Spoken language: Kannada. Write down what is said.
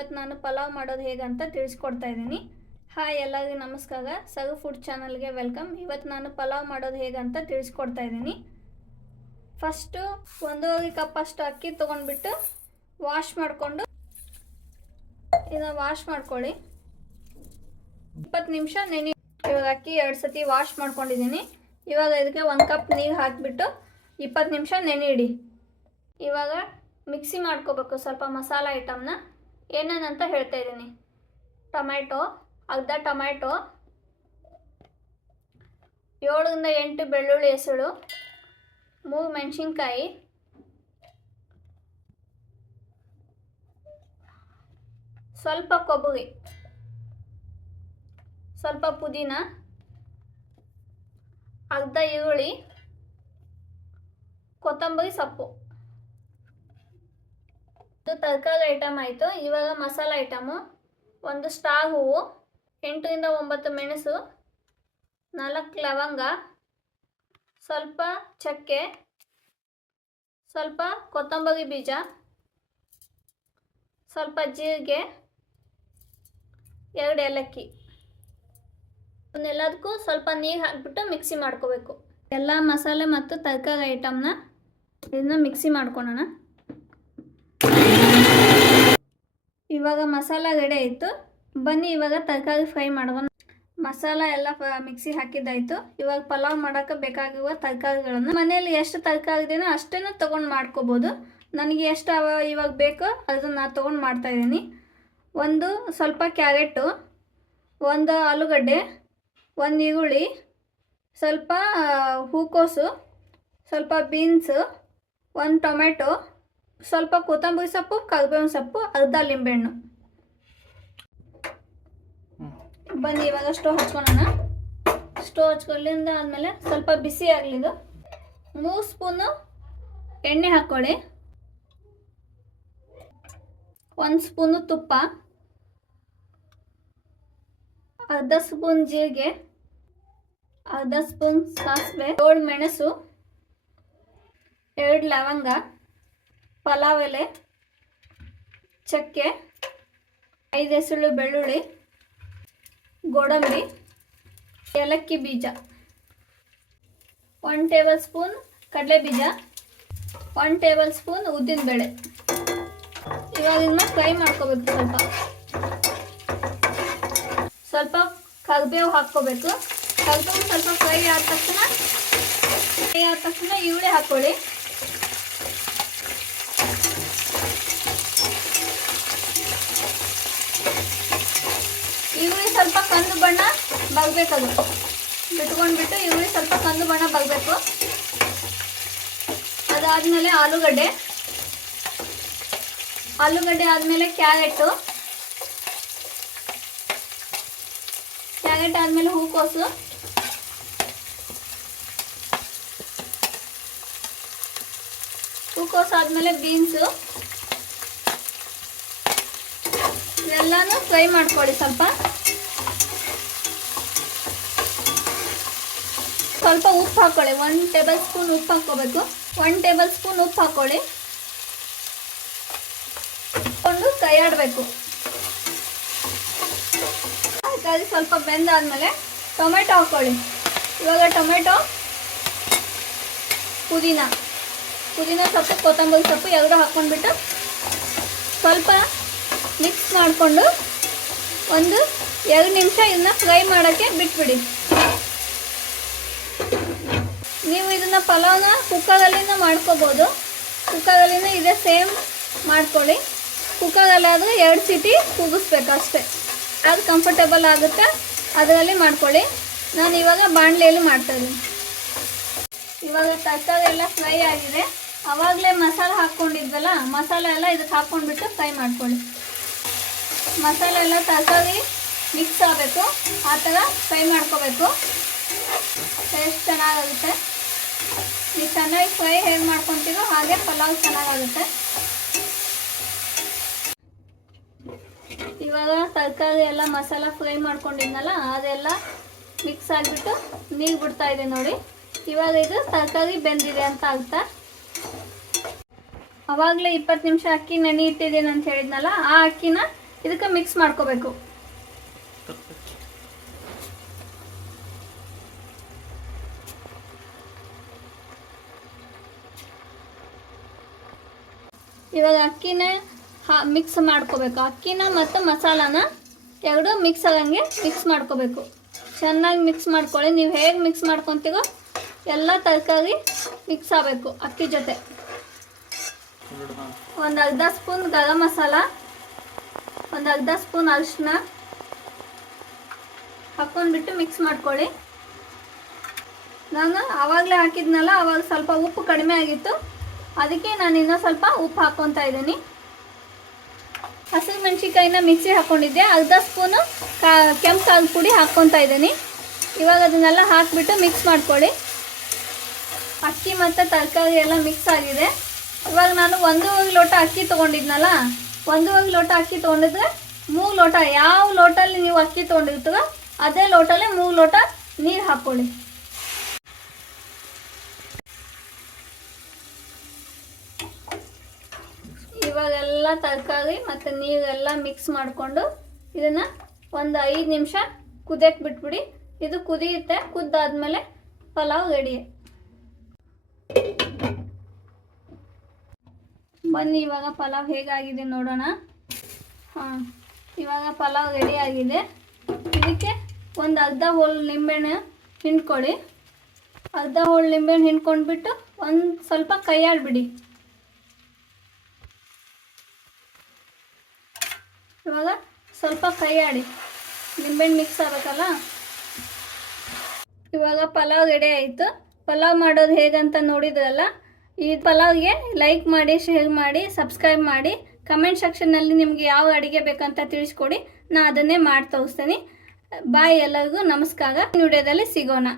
ಇವತ್ತು ನಾನು ಪಲಾವ್ ಮಾಡೋದು ಹೇಗಂತ ತಿಳಿಸ್ಕೊಡ್ತಾ ಇದ್ದೀನಿ. ಹಾಯ್ ಎಲ್ಲರಿಗೂ ನಮಸ್ಕಾರ, ಸಗು ಫುಡ್ ಚಾನಲ್ಗೆ ವೆಲ್ಕಮ್. ಇವತ್ತು ನಾನು ಪಲಾವ್ ಮಾಡೋದು ಹೇಗಂತ ತಿಳಿಸ್ಕೊಡ್ತಾ ಇದ್ದೀನಿ. ಫಸ್ಟು 1.5 ಕಪ್ ಅಷ್ಟು ಅಕ್ಕಿ ತೊಗೊಂಡ್ಬಿಟ್ಟು ವಾಶ್ ಮಾಡಿಕೊಂಡು ಇದನ್ನು ವಾಶ್ ಮಾಡ್ಕೊಳ್ಳಿ. 20 ನಿಮಿಷ ನೆನೆ. ಇವಾಗ ಅಕ್ಕಿ 2 ಸತಿ ವಾಶ್ ಮಾಡ್ಕೊಂಡಿದ್ದೀನಿ. ಇವಾಗ ಇದಕ್ಕೆ 1 ಕಪ್ ನೀರು ಹಾಕಿಬಿಟ್ಟು 20 ನಿಮಿಷ ನೆನೆ ಇಡಿ. ಇವಾಗ ಮಿಕ್ಸಿ ಮಾಡ್ಕೋಬೇಕು ಸ್ವಲ್ಪ ಮಸಾಲ ಐಟಮ್ನ. ಏನೇನಂತ ಹೇಳ್ತಾ ಇದ್ದೀನಿ. ಟೊಮ್ಯಾಟೊ, ಅರ್ಧ ಟೊಮ್ಯಾಟೊ, 7 ಇಂದ 8 ಬೆಳ್ಳುಳ್ಳಿ ಹೆಸಳು, 3 ಮೆಣಸಿನ್ಕಾಯಿ, ಸ್ವಲ್ಪ ಕೊಬ್ಬರಿ, ಸ್ವಲ್ಪ ಪುದೀನ, ಅರ್ಧ ಈರುಳ್ಳಿ, ಕೊತ್ತಂಬರಿ ಸೊಪ್ಪು. ಇದು ತರಕಾರಿ ಐಟಮ್ ಆಯಿತು. ಇವಾಗ ಮಸಾಲೆ ಐಟಮು. 1 ಸ್ಟಾರ್ ಹೂವು, 8 ಇಂದ 9 ಮೆಣಸು, 4 ಲವಂಗ, ಸ್ವಲ್ಪ ಚಕ್ಕೆ, ಸ್ವಲ್ಪ ಕೊತ್ತಂಬರಿ ಬೀಜ, ಸ್ವಲ್ಪ ಜೀರಿಗೆ, 2 ಏಲಕ್ಕಿ. ಇವನ್ನೆಲ್ಲದಕ್ಕೂ ಸ್ವಲ್ಪ ನೀರು ಹಾಕಿಬಿಟ್ಟು ಮಿಕ್ಸಿ ಮಾಡ್ಕೋಬೇಕು. ಎಲ್ಲ ಮಸಾಲೆ ಮತ್ತು ತರಕಾರಿ ಐಟಮ್ನ ಇದನ್ನ ಮಿಕ್ಸಿ ಮಾಡ್ಕೊಳ್ಳೋಣ. ಇವಾಗ ಮಸಾಲ ರೆಡಿ ಆಯಿತು. ಬನ್ನಿ ಇವಾಗ ತರಕಾರಿ ಫ್ರೈ ಮಾಡೋಣ. ಮಸಾಲ ಎಲ್ಲ ಮಿಕ್ಸಿ ಹಾಕಿದ್ದಾಯಿತು. ಇವಾಗ ಪಲಾವ್ ಮಾಡೋಕ್ಕೆ ಬೇಕಾಗಿರುವ ತರಕಾರಿಗಳನ್ನು ಮನೆಯಲ್ಲಿ ಎಷ್ಟು ತರಕಾರಿ ಇದೆಯೋ ಅಷ್ಟನ್ನು ತೊಗೊಂಡು ಮಾಡ್ಕೋಬೋದು. ನನಗೆ ಎಷ್ಟು ಇವಾಗ ಬೇಕೋ ಅದನ್ನು ನಾನು ತೊಗೊಂಡು ಮಾಡ್ತಾಯಿದ್ದೀನಿ. ಸ್ವಲ್ಪ ಕ್ಯಾರೆಟು, 1 ಆಲೂಗಡ್ಡೆ, 1 ಈರುಳ್ಳಿ, ಸ್ವಲ್ಪ ಹೂಕೋಸು, ಸ್ವಲ್ಪ ಬೀನ್ಸು, 1 ಟೊಮೆಟೊ, ಸ್ವಲ್ಪ ಕೊತ್ತಂಬರಿ ಸೊಪ್ಪು, ಕರಿಬೇವಿನ ಸೊಪ್ಪು, ಅರ್ಧ ಲಿಂಬೆಹಣ್ಣು. ಬನ್ನಿ ಇವಾಗ ಸ್ಟವ್ ಹಚ್ಕೊಳ್ಳೋಣ. ಸ್ಟವ್ ಹಚ್ಕೊಳ್ಳಿಂದ ಆದಮೇಲೆ ಸ್ವಲ್ಪ ಬಿಸಿ ಆಗಲಿದು. 3 ಸ್ಪೂನು ಎಣ್ಣೆ ಹಾಕ್ಕೊಳ್ಳಿ, 1 ಸ್ಪೂನು ತುಪ್ಪ, ಅರ್ಧ ಸ್ಪೂನ್ ಜೀರಿಗೆ, ಅರ್ಧ ಸ್ಪೂನ್ ಸಾಸಿವೆ, 7 ಮೆಣಸು, 2 ಲವಂಗ, ಪಲಾವ್ ಎಲೆ, ಚಕ್ಕೆ, 5 ಹೆಸಳು ಬೆಳ್ಳುಳ್ಳಿ, ಗೋಡಂಬಿ, ಏಲಕ್ಕಿ ಬೀಜ, 1 ಟೇಬಲ್ ಸ್ಪೂನ್ ಕಡಲೆ ಬೀಜ, 1 ಟೇಬಲ್ ಸ್ಪೂನ್ ಉದ್ದಿನಬೇಳೆ. ಇವಾಗ ಇದನ್ನ ಫ್ರೈ ಮಾಡ್ಕೋಬೇಕು. ಸ್ವಲ್ಪ ಕರಿಬೇವು ಹಾಕ್ಕೋಬೇಕು. ಕರಿಬೇವು ಸ್ವಲ್ಪ ಫ್ರೈ ಆದ ತಕ್ಷಣ ಈರುಳ್ಳಿ ಹಾಕ್ಕೊಳ್ಳಿ. ಈರುಳ್ಳಿ ಸ್ವಲ್ಪ ಕಂದು ಬಣ್ಣ ಬರಬೇಕದು. ಬಿಟ್ಕೊಂಡ್ಬಿಟ್ಟು ಈರುಳ್ಳಿ ಸ್ವಲ್ಪ ಕಂದು ಬಣ್ಣ ಬರಬೇಕು. ಅದಾದಮೇಲೆ ಆಲೂಗಡ್ಡೆ ಆದಮೇಲೆ ಕ್ಯಾರೆಟ್ ಆದಮೇಲೆ ಹೂಕೋಸು, ಆದಮೇಲೆ ಬೀನ್ಸು. ಇವೆಲ್ಲನೂ ಫ್ರೈ ಮಾಡ್ಕೊಳ್ಳಿ. ಸ್ವಲ್ಪ ಉಪ್ಪು ಹಾಕ್ಕೊಳ್ಳಿ. 1 ಟೇಬಲ್ ಸ್ಪೂನ್ ಉಪ್ಪು ಹಾಕ್ಕೋಬೇಕು. 1 ಟೇಬಲ್ ಸ್ಪೂನ್ ಉಪ್ಪು ಹಾಕ್ಕೊಳ್ಳಿ. ಹಾಕ್ಕೊಂಡು ಕೈ ಆಡಬೇಕು. ತರಕಾರಿ ಸ್ವಲ್ಪ ಬೆಂದಾದ್ಮೇಲೆ ಟೊಮೆಟೊ ಹಾಕ್ಕೊಳ್ಳಿ. ಇವಾಗ ಟೊಮೆಟೊ, ಪುದೀನ ಸೊಪ್ಪು, ಕೊತ್ತಂಬರಿ ಸೊಪ್ಪು 2 ಹಾಕ್ಕೊಂಡ್ಬಿಟ್ಟು ಸ್ವಲ್ಪ ಮಿಕ್ಸ್ ಮಾಡಿಕೊಂಡು 1-2 ನಿಮಿಷ ಇದನ್ನ ಫ್ರೈ ಮಾಡೋಕ್ಕೆ ಬಿಟ್ಬಿಡಿ. ನೀವು ಇದನ್ನ ಪಲಾವ್ನ ಕುಕ್ಕರಲ್ಲಿನ ಮಾಡ್ಕೋಬೋದು. ಕುಕ್ಕರಲ್ಲಿನ ಇದೇ ಸೇಮ್ ಮಾಡ್ಕೊಳ್ಳಿ. ಕುಕ್ಕರಲ್ಲಾದರೆ 2 ಸೀಟಿ ಕೂಗಿಸ್ಬೇಕು ಅಷ್ಟೇ. ಅದು ಕಂಫರ್ಟೇಬಲ್ ಆಗುತ್ತೆ, ಅದರಲ್ಲಿ ಮಾಡ್ಕೊಳ್ಳಿ. ನಾನು ಇವಾಗ ಬಾಣಲೆಯಲ್ಲಿ ಮಾಡ್ತಾಯಿದ್ದೀನಿ. ಇವಾಗ ತರಕಾರಿ ಎಲ್ಲ ಫ್ರೈ ಆಗಿದೆ. ಆವಾಗಲೇ ಮಸಾಲೆ ಹಾಕ್ಕೊಂಡಿದ್ವಲ್ಲ, ಮಸಾಲೆ ಎಲ್ಲ ಇದಕ್ಕೆ ಹಾಕ್ಕೊಂಡ್ಬಿಟ್ಟು ಫ್ರೈ ಮಾಡ್ಕೊಳ್ಳಿ. ಮಸಾಲೆ ಎಲ್ಲ ತರಕಾರಿ ಮಿಕ್ಸ್ ಆಗಬೇಕು, ಆ ಥರ ಫ್ರೈ ಮಾಡ್ಕೋಬೇಕು. ಟೇಸ್ಟ್ ಚೆನ್ನಾಗಾಗುತ್ತೆ. ನೀವು ಚೆನ್ನಾಗಿ ಫ್ರೈ ಹೇಗೆ ಮಾಡ್ಕೊತೀರೋ ಹಾಗೆ ಪಲಾವ್ ಚೆನ್ನಾಗಾಗುತ್ತೆ. ಇವಾಗ ತರಕಾರಿ ಎಲ್ಲ ಮಸಾಲ ಫ್ರೈ ಮಾಡ್ಕೊಂಡಿದ್ನಲ್ಲ ಅದೆಲ್ಲ ಮಿಕ್ಸ್ ಆಗಿಬಿಟ್ಟು ನೀರು ಬಿಡ್ತಾ ಇದೆ ನೋಡಿ. ಇವಾಗ ಇದು ತರಕಾರಿ ಬೆಂದಿದೆ ಅಂತ ಅರ್ಥ. ಆವಾಗಲೇ 20 ನಿಮಿಷ ಅಕ್ಕಿ ನೆನೆ ಇಟ್ಟಿದ್ದೀನಿ ಅಂತ ಹೇಳಿದ್ನಲ್ಲ, ಆ ಅಕ್ಕಿನ ಇದಕ್ಕೆ ಮಿಕ್ಸ್ ಮಾಡ್ಕೋಬೇಕು. ಇವಾಗ ಅಕ್ಕಿನ ಮಿಕ್ಸ್ ಮಾಡ್ಕೋಬೇಕು. ಅಕ್ಕಿನ ಮತ್ತು ಮಸಾಲಾನ ಎರಡು ಮಿಕ್ಸ್ ಆಗಂಗೆ ಮಿಕ್ಸ್ ಮಾಡ್ಕೋಬೇಕು. ಚೆನ್ನಾಗಿ ಮಿಕ್ಸ್ ಮಾಡ್ಕೊಳ್ಳಿ. ನೀವು ಹೇಗೆ ಮಿಕ್ಸ್ ಮಾಡ್ಕೊತೀವೋ ಎಲ್ಲ ತರಕಾರಿ ಮಿಕ್ಸ್ ಆಗಬೇಕು ಅಕ್ಕಿ ಜೊತೆ. ಒಂದು ಅರ್ಧ ಸ್ಪೂನ್ ಗರಂ ಮಸಾಲ, ಒಂದು ಅರ್ಧ ಸ್ಪೂನ್ ಅರಿಶಿನ ಹಾಕ್ಕೊಂಡ್ಬಿಟ್ಟು ಮಿಕ್ಸ್ ಮಾಡ್ಕೊಳ್ಳಿ. ನಾನು ಆವಾಗಲೇ ಹಾಕಿದ್ನಲ್ಲ, ಆವಾಗ ಸ್ವಲ್ಪ ಉಪ್ಪು ಕಡಿಮೆ ಆಗಿತ್ತು, ಅದಕ್ಕೆ ನಾನು ಇನ್ನೂ ಸ್ವಲ್ಪ ಉಪ್ಪು ಹಾಕ್ಕೊತಾ ಇದ್ದೀನಿ. ಹಸಿಮೆಣ್ಸಿಕಾಯಿನ ಮಿಕ್ಸಿ ಹಾಕ್ಕೊಂಡಿದ್ದೆ. ಅರ್ಧ ಸ್ಪೂನು ಕೆಂಪು ಖಾರದ ಪುಡಿ ಹಾಕ್ಕೊತಾ ಇದ್ದೀನಿ. ಇವಾಗ ಅದನ್ನೆಲ್ಲ ಹಾಕಿಬಿಟ್ಟು ಮಿಕ್ಸ್ ಮಾಡ್ಕೊಳ್ಳಿ. ಅಕ್ಕಿ ಮತ್ತು ತರಕಾರಿ ಎಲ್ಲ ಮಿಕ್ಸ್ ಆಗಿದೆ. ಇವಾಗ ನಾನು 1 ಲೋಟ ಅಕ್ಕಿ ತೊಗೊಂಡಿದ್ನಲ್ಲ, 1 ಲೋಟ ಅಕ್ಕಿ ತೊಗೊಂಡಿದ್ರೆ 3 ಲೋಟ, ಯಾವ ಲೋಟಲ್ಲಿ ನೀವು ಅಕ್ಕಿ ತೊಗೊಂಡಿರ್ತೀರೋ ಅದೇ ಲೋಟಲ್ಲೇ 3 ಲೋಟ ನೀರು ಹಾಕ್ಕೊಳ್ಳಿ. ಇವಾಗೆಲ್ಲ ತರಕಾರಿ ಮತ್ತು ನೀರೆಲ್ಲ ಮಿಕ್ಸ್ ಮಾಡಿಕೊಂಡು ಇದನ್ನು ಒಂದು 5 ನಿಮಿಷ ಕುದಿಯಕ್ಕೆ ಬಿಟ್ಬಿಡಿ. ಇದು ಕುದಿಯುತ್ತೆ. ಕುದ್ದಾದ್ಮೇಲೆ ಪಲಾವ್ ರೆಡಿ. ಬನ್ನಿ ಇವಾಗ ಪಲಾವ್ ಹೇಗಾಗಿದೆ ನೋಡೋಣ. ಇವಾಗ ಪಲಾವ್ ರೆಡಿ ಆಗಿದೆ. ಇದಕ್ಕೆ ಒಂದು ಅರ್ಧ ಹೋಳು ನಿಂಬೆಹಣ್ಣು ಹಿಂಡ್ಕೊಳ್ಳಿ. ಅರ್ಧ ಹೋಳು ನಿಂಬೆಹಣ್ಣು ಹಿಂಡ್ಕೊಂಡ್ಬಿಟ್ಟು ಒಂದು ಸ್ವಲ್ಪ ಕೈಯಾಡಿಬಿಡಿ. ಇವಾಗ ಸ್ವಲ್ಪ ಕೈಯಾಡಿ, ನಿಂಬೆಹಣ್ಣು ಮಿಕ್ಸ್ ಆಗಬೇಕಲ್ಲ. ಇವಾಗ ಪಲಾವ್ ರೆಡಿ ಆಯಿತು. ಪಲಾವ್ ಮಾಡೋದು ಹೇಗಂತ ನೋಡಿದ್ರಲ್ಲ. ಈ ಪಲಾವ್ಗೆ ಲೈಕ್ ಮಾಡಿ, ಶೇರ್ ಮಾಡಿ, ಸಬ್ಸ್ಕ್ರೈಬ್ ಮಾಡಿ. ಕಮೆಂಟ್ ಸೆಕ್ಷನ್ನಲ್ಲಿ ನಿಮಗೆ ಯಾವ ಅಡುಗೆ ಬೇಕಂತ ತಿಳಿಸ್ಕೊಡಿ. ನಾನು ಅದನ್ನೇ ಮಾಡಿ ತೋರಿಸ್ತೀನಿ. ಬಾಯ್, ಎಲ್ಲರಿಗೂ ನಮಸ್ಕಾರ. ವಿಡಿಯೋದಲ್ಲಿ ಸಿಗೋಣ.